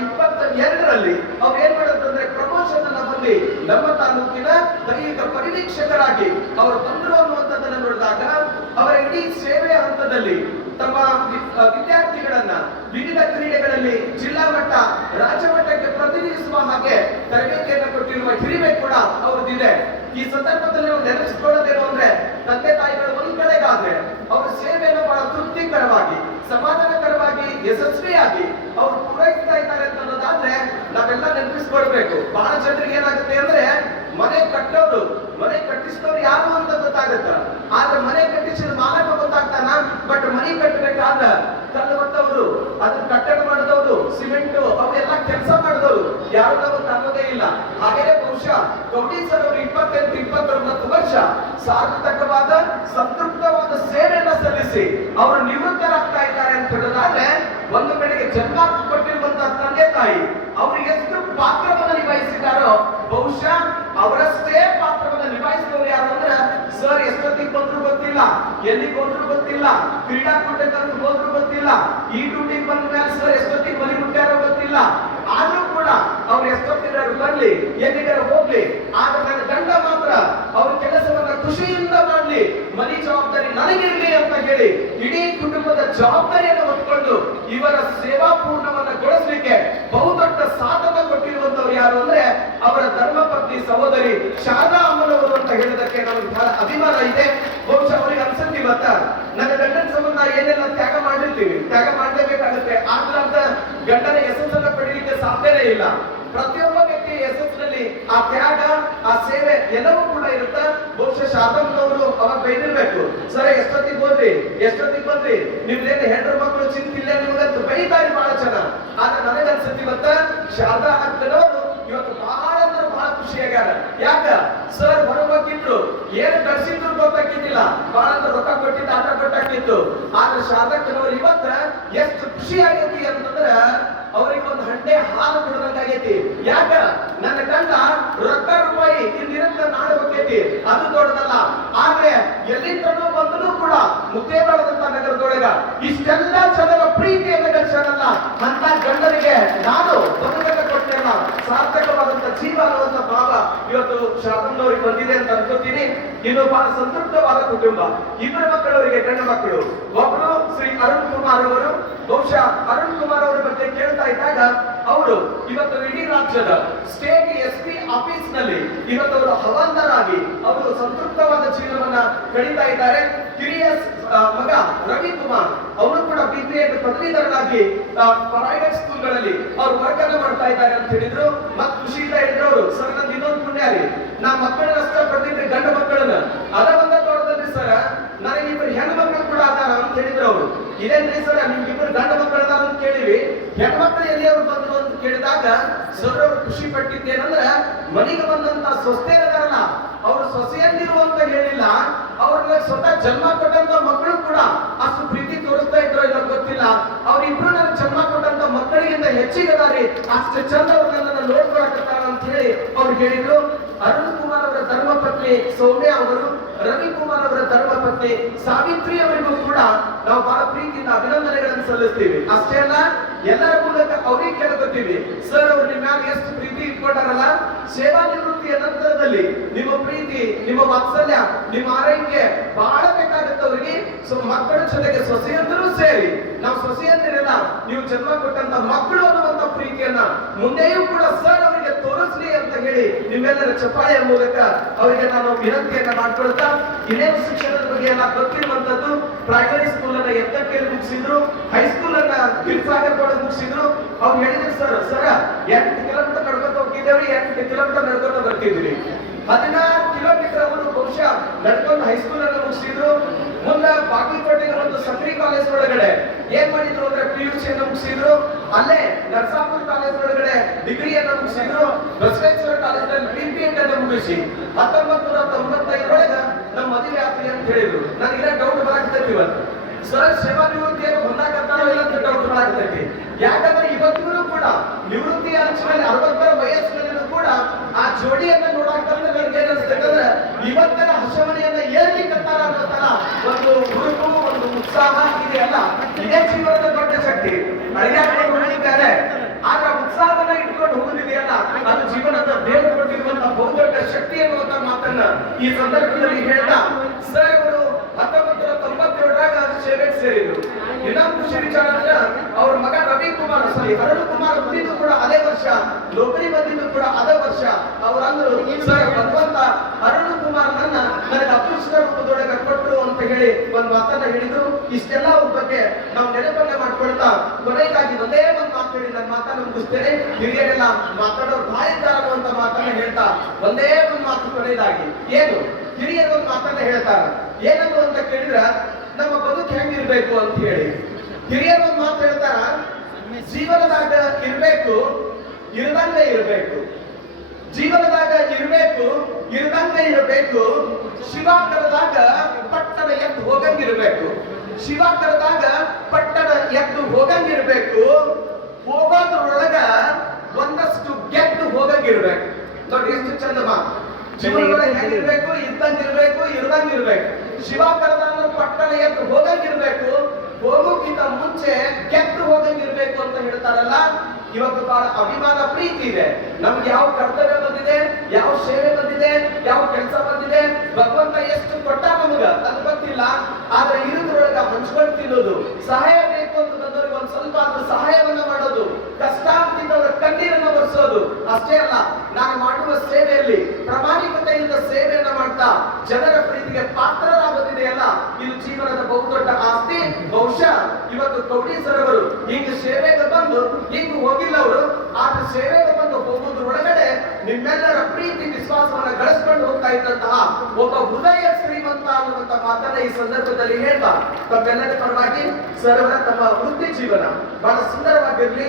ಇಪ್ಪತ್ತ ಎರಡರಲ್ಲಿ ಅವ್ರು ಏನ್ ಮಾಡಿದ್ರೆ ಪ್ರಮೋಷನ್ ಅನ್ನ ಬಂದು ನಮ್ಮ ತಾಲೂಕಿನ ದೈಹಿಕ ಪರಿವೀಕ್ಷಕರಾಗಿ ಅವರು ತಂದ್ರು ಅನ್ನುವಂಥದ್ದನ್ನು ನೋಡಿದಾಗ ಅವರ ಇಡೀ ಸೇವೆಯ ಹಂತದಲ್ಲಿ ತಮ್ಮ ವಿದ್ಯಾರ್ಥಿಗಳನ್ನ ವಿವಿಧ ಕ್ರೀಡೆಗಳಲ್ಲಿ ಜಿಲ್ಲಾ ಮಟ್ಟ, ರಾಜ್ಯ ಮಟ್ಟಕ್ಕೆ ಪ್ರತಿನಿಧಿಸುವ ಹಾಗೆ ತರಬೇತಿಯನ್ನು ಕೊಟ್ಟಿರುವ ಹಿರಿಮೆ ಕೂಡ ಅವ್ರದ್ದಿದೆ. ಈ ಸಂದರ್ಭದಲ್ಲಿ ನಾವು ನೆನಪಿಸಿಕೊಳ್ಳೋದೇನು ಅಂದ್ರೆ, ತಂದೆ ತಾಯಿಗಳು ಒಂದ್ ಕಡೆಗಾದ್ರೆ ಅವರ ಸೇವೆಯನ್ನು ಬಹಳ ತೃಪ್ತಿಕರವಾಗಿ, ಸಮಾಧಾನಕರವಾಗಿ, ಯಶಸ್ವಿಯಾಗಿ ಅವ್ರು ಪೂರೈಸ್ತಾ ಇದ್ದಾರೆ ಅಂತ ಅನ್ನೋದಾದ್ರೆ ನಾವೆಲ್ಲ ನೆನಪಿಸ್ಕೊಳ್ಬೇಕು. ಬಹಳ ಜನರಿಗೆ ಏನಾಗುತ್ತೆ ಅಂದ್ರೆ ಮನೆ ಕಟ್ಟೋರು, ಮನೆ ಕಟ್ಟಿಸಿದವ್ರು ಯಾರು ಅಂತ ಗೊತ್ತಾಗತ್ತ? ಆದ್ರೆ ಮನೆ ಕಟ್ಟಿಸಿದ ಮಾಲಕ ಗೊತ್ತಾಗ್ತಾನ? ಬಟ್ ಮನೆ ಕಟ್ಟಬೇಕಾದ ಕಲ್ಲು ಹೊತ್ತವರು ಅದನ್ನ ಕಟ್ಟಡ ಮಾಡಿದವರು, ಸಿಮೆಂಟ್ ಅವೆಲ್ಲ ಕೆಲಸ ಮಾಡಿದವರು. ಯಾರು ನಾವು ತನ್ನದೇ ಇಲ್ಲ. ಹಾಗೆಯೇ ಬಹುಶಃ ಗೌಡಿ ಸರ್ ಇಪ್ಪತ್ತೆಂಟು, ಇಪ್ಪತ್ತೊಂಬತ್ತು ವರ್ಷ ಸಾರ್ಥಕವಾದ, ಸಂತೃಪ್ತವಾದ ಸೇವೆಯನ್ನ ಸಲ್ಲಿಸಿ ಅವರು ನಿವೃತ್ತರಾಗ್ತಾ ಇದ್ದಾರೆ ಅಂತ ಹೇಳೋದಾದ್ರೆ, ಒಂದು ಕಡೆಗೆ ಜನ್ಮ ಕೊಟ್ಟಿರುವಂತಹ ತಂದೆ ತಾಯಿ, ಅವರು ಎಷ್ಟು ಪಾತ್ರವನ್ನು ನಿಭಾಯಿಸಿದಾರೋ ಬಹುಶಃ ಅವರಷ್ಟೇ ಪಾತ್ರವನ್ನು ನಿಭಾಯಿಸಿದವರು ಯಾರು ಅಂದ್ರೆ, ಸರ್, ಎಷ್ಟೊತ್ತಿಗೆ ಬಂದ್ರು ಗೊತ್ತಿಲ್ಲ, ಎಲ್ಲಿಗೆ ಹೋದ್ರು ಗೊತ್ತಿಲ್ಲ, ಕ್ರೀಡಾಕೂಟಕ್ಕೆ ಹೋದ್ರು ಗೊತ್ತಿಲ್ಲ, ಈ ಡ್ಯೂಟಿಗೆ ಬಂದ ಮೇಲೆ, ಸರ್, ಎಷ್ಟೊತ್ತಿಗೆ ಮನೆ ಮುಟ್ಟಾರೋ ಗೊತ್ತಿಲ್ಲ, ಆದ್ರೂ ಕೂಡ ಅವ್ರು ಎಷ್ಟೊತ್ತಿದ್ದಾರೆ ಬರ್ಲಿ ಎಲ್ಲಿಗಾರು ಹೋಗ್ಲಿ ಆಗ ನನ್ನ ಗಂಡ ಮಾತ್ರ ಅವ್ರ ಕೆಲಸವನ್ನ ಖುಷಿಯಿಂದ ಮಾಡ್ಲಿ, ಮನೆ ಜವಾಬ್ದಾರಿ ನನಗಿರ್ಲಿ ಅಂತ ಹೇಳಿ, ಇಡೀ ಕುಟುಂಬದ ಜವಾಬ್ದಾರಿಯನ್ನು ಹೊತ್ಕೊಂಡು ಇವರ ಸೇವಾ ಪೂರ್ಣವನ್ನ ಗೊಳಿಸ್ಲಿಕ್ಕೆ ಬಹುದೊಡ್ಡ ಸಾಧನ ಯಾರು ಅಂದ್ರೆ ಅವರ ಧರ್ಮಪತ್ನಿ ಸಹೋದರಿ ಶಾರದಾ ಅಮ್ಮನವರು ಅಂತ ಹೇಳೋದಕ್ಕೆ ನಮಗೆ ಬಹಳ ಅಭಿಮಾನ ಇದೆ. ಬಹುಶಃ ಅವರಿಗೆ ಅನ್ಸುತ್ತೆ ಇವತ್ತ. ನನ್ನ ಗಂಡನ ಸಂಬಂಧ ಏನೆಲ್ಲ ತ್ಯಾಗ ಮಾಡಿರ್ತೀವಿ? ತ್ಯಾಗ ಮಾಡಲೇಬೇಕಾಗುತ್ತೆ. ಆಗ್ಲಾರ್ದ ಗಂಡನ ಯಶಸ್ಸನ್ನ ಪಡೀಲಿಕ್ಕೆ ಸಾಧ್ಯನೇ ಇಲ್ಲ. ಪ್ರತಿಯೊಬ್ಬ ವ್ಯಕ್ತಿ ಯಶಸ್ಸಿನಲ್ಲಿ ಆ ತ್ಯಾಗ, ಆ ಸೇವೆ ಎಲ್ಲವೂ ಕೂಡ ಇರುತ್ತ. ಬಹುಶಃ ಶಾರದಮ್ಮನವರು ಅವಾಗ ಬೈದಿರ್ಬೇಕು. ಸರ್, ಎಷ್ಟೊತ್ತಿಗೆ ಬಂದ್ರಿ? ಎಷ್ಟೊತ್ತಿಗೆ ಬಂದ್ರಿ? ನಿಮ್ದೇನು ಹೆಣ್ಣು ಮಕ್ಕಳು ಚಿಂತಿಲ್ಲ ನಿಮ್ಗಂತೂ? ಬೈತಾರೆ ಬಹಳ ಜನ. ಆದ್ರೆ ನನಗೆ ಅನ್ಸುತ್ತೆ ಇವತ್ತ. ಶಾರದಾ ಅಕ್ಕನವರು ಇವತ್ತು ಬಹಳ ಅಂದ್ರೆ ಬಹಳ ಖುಷಿಯಾಗ್ಯಾರ ಯಾಕ? ಸರ್ ಹೊರಗೋಗಿದ್ರು ಏನು ಕಳ್ಸಿದ್ರು ಗೊತ್ತಾಗಿದ್ದಿಲ್ಲ ಬಹಳ ಅಂದ್ರೆ ರೊಕ್ಕ ಕೊಟ್ಟಿದ್ದ ಆಟ ಕೊಟ್ಟಾಕಿತ್ತು ಆದ್ರೆ ಶಾರದಕ್ಕನವರು ಇವತ್ತ ಎಷ್ಟು ಖುಷಿ ಆಗೈತಿ ಅಂತಂದ್ರ ಅವ್ರಿಗೆ ಒಂದು ಹಂಡೆ ಹಾಲು ಕುಡ್ದಂಗಾಗೈತಿ ಯಾಕ? ನನ್ನ ಗಂಡ ರೊಕ್ಕ ರೂಪಾಯಿ ಇಲ್ಲಿರಂತ ನಾಳೆ ಹೋಗೈತಿ ಅದು ದೊಡ್ಡದಲ್ಲ. ಆದ್ರೆ ಎಲ್ಲಿಂದನೋ ಬಂದರೂ ಕೂಡ ಮುದ್ದೇದಾಳದಂತ ನಗರದೊಳಗ ಇಷ್ಟೆಲ್ಲ ಜನರ ಪ್ರೀತಿಯನ್ನು ಗಳಿಸೋಣಲ್ಲ ಅಂತ ಗಂಡನಿಗೆ ನಾನು ಸಾರ್ಥಕವಾದಂತ ಜೀವ ಅನ್ನುವಂತ ಭಾವ ಇವತ್ತು ಶಾಸನದವರಿಗೆ ಬಂದಿದೆ ಅಂತ ಅನ್ಕೋತೀನಿ. ಇನ್ನು ಬಹಳ ಸಂತೃಪ್ತವಾದ ಕುಟುಂಬ. ಇಬ್ಬರ ಮಕ್ಕಳು ಅವರಿಗೆ ಗಂಡ ಮಕ್ಕಳು. ಒಬ್ಬರು ಶ್ರೀ ಅರುಣ್ ಕುಮಾರ್ ಅವರು. ಬಹುಶಃ ಅರುಣ್ ಕುಮಾರ್ ಅವರ ಬಗ್ಗೆ ಕೇಳ್ತಾ ಇದ್ದಾಗ ಅವರು ಇವತ್ತು ಇಡೀ ರಾಜ್ಯದ ಸ್ಟೇಟ್ ಎಸ್ ಪಿ ಆಫೀಸ್ನಲ್ಲಿ ಇವತ್ತು ಅವರು ಹವಾಲ್ದಾರಾಗಿ ಅವರು ಸಂತೃಪ್ತವಾದ ಜೀವನವನ್ನ ಕಳೀತಾ ಇದ್ದಾರೆ. ಕಿರಿಯ ಮಗ ರವಿ ಕುಮಾರ್ ಅವರು ಕೂಡ ಬಿ ಪಿ ಎಡ್ ಪದವೀಧರನಾಗಿ ಪ್ರೈವೇಟ್ ಸ್ಕೂಲ್ಗಳಲ್ಲಿ ಅವರು ವರ್ಕ್ ಅನ್ನ ಮಾಡ್ತಾ ಇದ್ದಾರೆ ಅಂತ ಹೇಳಿದ್ರು. ಮತ್ ಖುಷಿಯಿಂದ ಹೇಳಿದ್ರು ಅವರು ಸರ್, ನಂದು ಇನ್ನೊಂದು ಪುಣ್ಯ ರೀ. ನಾ ಮಕ್ಕಳನ್ನ ಅಷ್ಟ ಪಡೆದಿದ್ರೆ ಗಂಡ ಮಕ್ಕಳನ್ನ. ಅದ ಒಂದ ತೋಟದಲ್ಲಿ, ಸರ್, ನನಗೆ ಇಬ್ಬರು ಹೆಣ್ಣು ಮಕ್ಕಳು ಕೂಡ ಅದಾರ ಅಂತ ಹೇಳಿದ್ರು ಅವರು ಇದೇನ್ರಿ ಸರ್ ನಿಮ್ಗೆ ಇಬ್ಬರು ಗಂಡ ಮಕ್ಕಳು ಅಂತ ಕೇಳಿವಿ ಹೆಣ್ಮಕ್ಳು ಎಲ್ಲಿ ಅವ್ರು ಬಂದ್ರು ಅಂತ ಕೇಳಿದಾಗ ಸರ್ ಅವರು ಖುಷಿ ಪಟ್ಟಿದ್ದೇನಂದ್ರ, ಮನೆಗೆ ಬಂದಂತ ಇದಾರಲ್ಲ ಅವರು ಸೊಸೆಯಲ್ಲಿರು ಅಂತ ಹೇಳಿಲ್ಲ ಅವ್ರಿಗೆ ಸ್ವತಃ ಜನ್ಮ ಕೊಟ್ಟಂತ ಮಕ್ಕಳು ಕೂಡ ಅಷ್ಟು ಪ್ರೀತಿ ತೋರಿಸ್ತಾ ಇದ್ರು ಇಲ್ಲ ಗೊತ್ತಿಲ್ಲ. ಅವ್ರಿಬ್ರು ನನಗೆ ಜನ್ಮ ಕೊಟ್ಟಂತ ಮಕ್ಕಳಿಗಿಂತ ಹೆಚ್ಚಿಗೆ ಅದಾರಿ, ಅಷ್ಟು ಚಂದ ಅವ್ರನ್ನ ನೋಡ್ಕೊಳಕತ್ತಾರ ಅಂತ ಹೇಳಿ ಅವ್ರು ಹೇಳಿದ್ರು. ಅರುಣ್ ಕುಮಾರ್ ಧರ್ಮಪತ್ನಿ ಸೌಮ್ಯ ಅವರು ರವಿಕುಮಾರ್ ಅವರ ಧರ್ಮಪತ್ನಿ ಸಾವಿತ್ರಿ ಅವರಿಗೂ ಕೂಡ ನಾವು ಬಹಳ ಪ್ರೀತಿಯಿಂದ ಅಭಿನಂದನೆಗಳನ್ನು ಸಲ್ಲಿಸ್ತೀವಿ. ಅಷ್ಟೇ ಅಲ್ಲ, ಎಲ್ಲರ ಮೂಲಕ ಅವ್ರಿಗೆ ಕೇಳ್ಕೊತೀವಿ. ಸರ್ ಅವರು ನಿಮ್ಮ ಮ್ಯಾಲ ಎಷ್ಟು ಪ್ರೀತಿ ಇಟ್ಕೊಂಡಾರಲ್ಲ, ಸೇವಾ ನಿವೃತ್ತಿಯ ನಂತರದಲ್ಲಿ ನಿಮ್ಮ ಪ್ರೀತಿ, ನಿಮ್ಮ ವಾತ್ಸಲ್ಯ, ನಿಮ್ಮ ಆರೈಕೆ ಬಹಳ ಬೇಕಾಗುತ್ತೆ ಅವರಿಗೆ. ಸೊ ಮಕ್ಕಳ ಜೊತೆಗೆ ಸೊಸೆಯಂತರೂ ಸೇರಿ, ನಾವು ಸೊಸೆಯಂದಿರಲ್ಲ ನೀವು ಜನ್ಮ ಕೊಟ್ಟಂತ ಮಕ್ಕಳು ಅನ್ನುವಂತ ಪ್ರೀತಿಯನ್ನ ಮುಂದೆಯೂ ಕೂಡ ಸರ್ ಹೇಳಿ ನಿಮ್ಮೆಲ್ಲರ ಚಪ್ಪಾಳೆಯ ಮೂಲಕ ಅವರಿಗೆ ನಾನು ವಿನಂತಿಯನ್ನ ಮಾಡ್ಕೊಳ್ತಾ ಇನ್ನೇನು ಶಿಕ್ಷಣದ ಬಗ್ಗೆ ಎಲ್ಲ ಗೊತ್ತಿರುವಂತದ್ದು ಪ್ರೈಮರಿ ಸ್ಕೂಲ್ ಅನ್ನ ಎತ್ತಕ್ಕೆ ಮುಗಿಸಿದ್ರು ಹೈಸ್ಕೂಲ್ ಅನ್ನ ಗಿರ್ಸಾಗರ್ ಕೂಡ ಮುಗಿಸಿದ್ರು. ಅವ್ರು ಹೇಳಿದ್ರು, ಸರ್ ಸರ್, ಎಂಟು ಕಿಲೋಮೀಟರ್ ನಡ್ಕೊತ ಹೋಗಿದ್ದೇವ್ರಿ ಎಂಟು ಕಿಲೋಮೀಟರ್ ನಡ್ಕೊಂಡು ಬರ್ತಿದ್ವಿ ಹದಿನಾರು ಕಿಲೋಮೀಟರ್ ಅವರು ಬಹುಶಃ ನಡ್ಕೊಂಡು ಹೈಸ್ಕೂಲ್ ಅನ್ನ ಮುಗಿಸಿದ್ರು. ಮುಂದೆ ಬಾಗಲಕೋಟೆ ಒಂದು ಸಕ್ರಿ ಕಾಲೇಜ್ ಒಳಗಡೆ ಏನ್ ಮಾಡಿದ್ರು ಅಂದ್ರೆ ಪಿ ಯು ಸಿ ಮುಗಿಸಿದ್ರು. ಅಲ್ಲೇ ನರಸಾಪುರ ಕಾಲೇಜ್ ಒಳಗಡೆ ಡಿಗ್ರಿಯನ್ನ ಮುಗಿಸಿದ್ರು, ಬಸವೇಶ್ವರ ಕಾಲೇಜಲ್ಲಿ ಬಿ ಪಿ ಎಡ್ ಅನ್ನು ಮುಗಿಸಿ ಹತ್ತೊಂಬತ್ತು ನೂರ ತೊಂಬತ್ತೈದರೊಳಗ ನಮ್ಮ ಮದುವೆ ಆಗ್ತೀವಿ ಅಂತ ಹೇಳಿದ್ರು. ನನಗೆ ಡೌಟ್ ಬರಾಕತ್ತೈತಿ ಇವತ್ತು. ಸರ್ ಸೇವಾ ನಿವೃತ್ತಿಯನ್ನು ಹೊಂದಾಕತ್ತಾರೋ ಇಲ್ಲ ಅಂತ ಡೌಟ್ ಬರಾಕತ್ತೈತಿ. ಯಾಕಂದ್ರೆ ಇವತ್ತಿಗೂ ಕೂಡ ನಿವೃತ್ತಿ ಅಂಚಿನಲ್ಲಿ ಅರವತ್ತರ ವಯಸ್ಸಿನಲ್ಲೂ ಕೂಡ ಆ ಜೋಡಿಯನ್ನ ನೋಡಾಕಂದ್ರೆ ನನಗೆ ಏನಿಸ್ತಂದ್ರೆ ಇವತ್ತಿನ ಹಸಮನೆಯನ್ನ ಏರ್ಲಿಕ್ಕತ್ತಾರ ಅನ್ನೋ ತರ ಒಂದು ಹುರುಪು ಒಂದು ಉತ್ಸಾಹ ಇದೆಯಲ್ಲ ಇದೇ ಜೀವನದ ದೊಡ್ಡ ಶಕ್ತಿ. ಅಡಿಗೆ ಹೊರಟಿದ್ದಾರೆ ಇಟ್ಕೊಂಡು ಹೋಗುದಿದೆಯಲ್ಲ ಅದು ಜೀವನದ ದೇವರು ಕೊಟ್ಟಿರುವಂತಹ ಬಹುದೊಡ್ಡ ಶಕ್ತಿ ಅನ್ನುವಂತ ಮಾತನ್ನ ಈ ಸಂದರ್ಭದಲ್ಲಿ ಹೇಳ್ತಾ, ಸರ್, ಇವರು ಹತ್ತೊಂಬತ್ತು ನೂರ ಸೇವೆಗೆ ಸೇರಿದ್ರು. ಇನ್ನೊಂದು ಖುಷಿ ವಿಚಾರ ಅಂದ್ರೆ ಅವ್ರ ಮಗ ರವಿ ಕುಮಾರ್ ಸಾರಿ ಅರುಣ್ ಕುಮಾರ್ ಹುಟ್ಟಿದ್ದು ಕೂಡ ಅದೇ ವರ್ಷ ನೌಕರಿ ಬಂದಿದ್ದು ಕೂಡ ಅದೇ ವರ್ಷ. ಅವರಂದ್ರು, ಸರ್, ಭಗವಂತ ಅರುಣ್ ಕುಮಾರ್ ನನ್ನ ನನಗೆ ಅದೃಷ್ಟ ರೂಪದೊಳಗೆ ಕೊಟ್ಟರು ಅಂತ ಹೇಳಿ ಒಂದು ಮಾತನ್ನ ಹೇಳಿದ್ರು. ಇಷ್ಟೆಲ್ಲ ಅವ್ರ ಬಗ್ಗೆ ನಾವು ನೆನಪನ್ನ ಮಾಡ್ಕೊಳ್ತಾ, ಕೊನೆಯದಾಗಿ ಒಂದೇ ಒಂದ್ ಹೇಳಿ ನನ್ನ ಮಾತನ್ನ ಮುಗಿಸ್ತೇನೆ. ಹಿರಿಯರೆಲ್ಲ ಮಾತಾಡೋರು ಭಾಳ ಇದ್ದಾರೆ ಅನ್ನುವಂತ ಮಾತನ್ನ ಹೇಳ್ತಾ ಒಂದೇ ಒಂದು ಮಾತು ಕೊನೆಯದಾಗಿ. ಏನು? ಹಿರಿಯರು ಒಂದು ಮಾತನ್ನ ಹೇಳ್ತಾರ. ಏನದು ಅಂತ ಕೇಳಿದ್ರ ನಮ್ಮ ಬದುಕು ಹೆಂಗಿರ್ಬೇಕು ಅಂತ ಹೇಳಿ. ಹಿರಿಯರು ಒಂದು ಮಾತು ಹೇಳ್ತಾರ, ಜೀವನದಾಗ ಇರ್ಬೇಕು, ಇರದಂಗೆ ಇರಬೇಕು. ಜೀವನದಾಗ ಇರಬೇಕು, ಇರದಂಗೆ ಇರಬೇಕು. ಶಿವಾಕರದಾಗ ಕರೆದಾಗ ಪಟ್ಟಣ ಎದ್ದು ಹೋಗಂಗಿರ್ಬೇಕು. ಶಿವಾಕರದಾಗ ಕರೆದಾಗ ಪಟ್ಟಣ ಎದ್ದು ಹೋಗಂಗಿರ್ಬೇಕು. ಹೋಗೋದ್ರೊಳಗ ಒಂದಷ್ಟು ಗೆದ್ದು ಹೋಗಂಗಿರ್ಬೇಕು. ನೋಡಿ ಎಷ್ಟು ಚಂದ ಮಾತು ಜೀವನದೊಳಗೆ ಹೆಂಗಿರ್ಬೇಕು, ಇದ್ದಂಗಿರ್ಬೇಕು, ಇರ್ದಂಗಿರ್ಬೇಕು. ಶಿವ ಕರೆದಾಗ ಪಟ್ಟಣ ಎದ್ದು ಹೋಗಂಗಿರ್ಬೇಕು. ಹೋಗೋಕ್ಕಿಂತ ಮುಂಚೆ ಗೆದ್ದು ಹೋಗಂಗಿರ್ಬೇಕು ಅಂತ ಹೇಳ್ತಾರಲ್ಲ, ಇವತ್ತು ಬಹಳ ಅಭಿಮಾನ ಪ್ರೀತಿ ಇದೆ. ನಮ್ಗೆ ಯಾವ ಕರ್ತವ್ಯ ಬಂದಿದೆ, ಯಾವ ಸೇವೆ ಬಂದಿದೆ, ಯಾವ ಕೆಲಸ ಬಂದಿದೆ, ಭಗವಂತ ಎಷ್ಟು ಕೊಟ್ಟ ನಮಗ ಅದು ಗೊತ್ತಿಲ್ಲ. ಆದ್ರೆ ಇರೋದ್ರೊಳಗ ಹಂಚ್ಕೊಂಡು ತಿನ್ನೋದು, ಸಹಾಯ ಬೇಕು ಅಂತ ಬಂದವ್ರಿಗೆ ಒಂದ್ ಸ್ವಲ್ಪ ಆದ್ರೂ ಸಹಾಯವನ್ನ ಅಂತಿದ್ದವರ ಅಷ್ಟೇ ಅಲ್ಲ, ನಾನು ಮಾಡುವ ಸೇವೆಯಲ್ಲಿ ಪ್ರಾಮಾಣಿಕತೆಯಿಂದ ಸೇವೆಯನ್ನ ಮಾಡ್ತಾ ಜನರ ಪ್ರೀತಿಗೆ ಪಾತ್ರರಾಗುತ್ತಿದೆಯಲ್ಲ ಇದು ಜೀವನದ ಬಹುದೊಡ್ಡ ಆಸ್ತಿ. ಬಹುಶಃ ಇವತ್ತು ಕೌಡಿ ಸರ್ ಅವರು ಹಿಂಗ ಸೇವೆಗೆ ಬಂದು ಹಿಂಗ ಹೋಗಿಲ್ಲ ಅವರು ಆದ್ರೆ ಸೇವೆಗೆ ಬಂದು ಹೋಗೋದ್ರ ಒಳಗಡೆ ನಿಮ್ಮೆಲ್ಲರ ಪ್ರೀತಿ, ವಿಶ್ವಾಸವನ್ನ ಗಳಿಸ್ಕೊಂಡು ಹೋಗ್ತಾ ಇದ್ದಂತಹ ಒಬ್ಬ ಹೃದಯ ಶ್ರೀಮಂತ ಅನ್ನುವಂತ ಮಾತನ್ನ ಈ ಸಂದರ್ಭದಲ್ಲಿ ಹೇಳ್ತಾ. ತಮ್ಮೆಲ್ಲರ ಪರವಾಗಿ ಸರ್ವರ ತಮ್ಮ ವೃತ್ತಿ ಜೀವನ ಬಹಳ ಸುಂದರವಾಗಿರ್ಲಿ.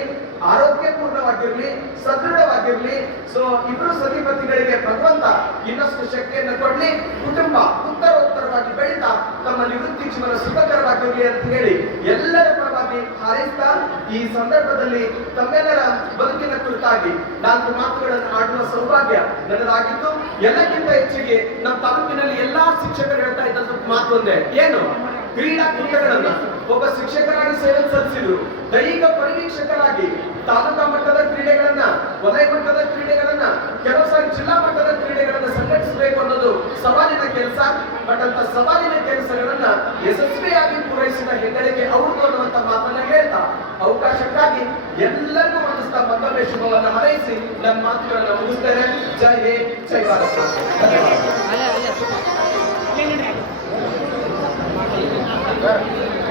ಆರೋಗ್ಯಪೂರ್ಣವಾಗಿರ್ಲಿ, ಸದೃಢವಾಗಿರ್ಲಿ. ಸೊ ಇಬ್ರು ಸತಿಪತಿಗಳಿಗೆ ಭಗವಂತ ಇನ್ನಷ್ಟು ಶಕ್ತಿಯನ್ನು ಕೊಡ್ಲಿ. ಕುಟುಂಬ ಉತ್ತರೋತ್ತರವಾಗಿ ಬೆಳೀತಾ ತಮ್ಮ ನಿವೃತ್ತಿ ಜೀವನ ಸುಖಕರವಾಗಿರ್ಲಿ ಅಂತ ಹೇಳಿ ಎಲ್ಲರ ಪರವಾಗಿ ಹಾರೈಸ್ತಾ, ಈ ಸಂದರ್ಭದಲ್ಲಿ ತಮ್ಮೆಲ್ಲರ ಬದುಕಿನ ಕುರಿತಾಗಿ ನಾಲ್ಕು ಮಾತುಗಳನ್ನು ಆಡುವ ಸೌಭಾಗ್ಯ ನನ್ನದಾಗಿತ್ತು ಎಲ್ಲಕ್ಕಿಂತ ಹೆಚ್ಚಿಗೆ ನಮ್ಮ ತಾಲೂಕಿನಲ್ಲಿ ಎಲ್ಲಾ ಶಿಕ್ಷಕರು ಹೇಳ್ತಾ ಇದ್ದಂತ ಮಾತು ಒಂದೇ ಏನು? ಕ್ರೀಡಾಕೂಟಗಳನ್ನ ಒಬ್ಬ ಶಿಕ್ಷಕರಾಗಿ ಸೇವೆ ಸಲ್ಲಿಸಿದ್ರು. ದೈಹಿಕ ಪರಿವೀಕ್ಷಕರಾಗಿ ತಾಲೂಕಾ ಮಟ್ಟದ ಕ್ರೀಡೆಗಳನ್ನ, ವಲಯ ಮಟ್ಟದ ಕ್ರೀಡೆಗಳನ್ನ, ಕೆಲವು ಸಾರಿ ಜಿಲ್ಲಾ ಮಟ್ಟದ ಕ್ರೀಡೆಗಳನ್ನ ಸಂಘಟಿಸಬೇಕು ಅನ್ನೋದು ಸವಾಲಿನ ಕೆಲಸ. ಬಟ್ ಅಂತ ಸವಾಲಿನ ಕೆಲಸಗಳನ್ನ ಯಶಸ್ವಿಯಾಗಿ ಪೂರೈಸಿದ ಹೆಗ್ಗಳಿಕೆ ಅವ್ರದ್ದು ಅನ್ನುವಂತ ಮಾತನ್ನ ಹೇಳ್ತಾ, ಅವಕಾಶಕ್ಕಾಗಿ ಎಲ್ಲರಿಗೂ ವಂದಿಸ್ತಾ ಮತ್ತೊಮ್ಮೆ ಶುಭವನ್ನು ಹಾರೈಸಿ ನನ್ನ ಮಾತುಗಳನ್ನ ಮುಗಿಸ್ತೇನೆ. ಜೈ ಹೇ ಜೈ ಭಾರತ.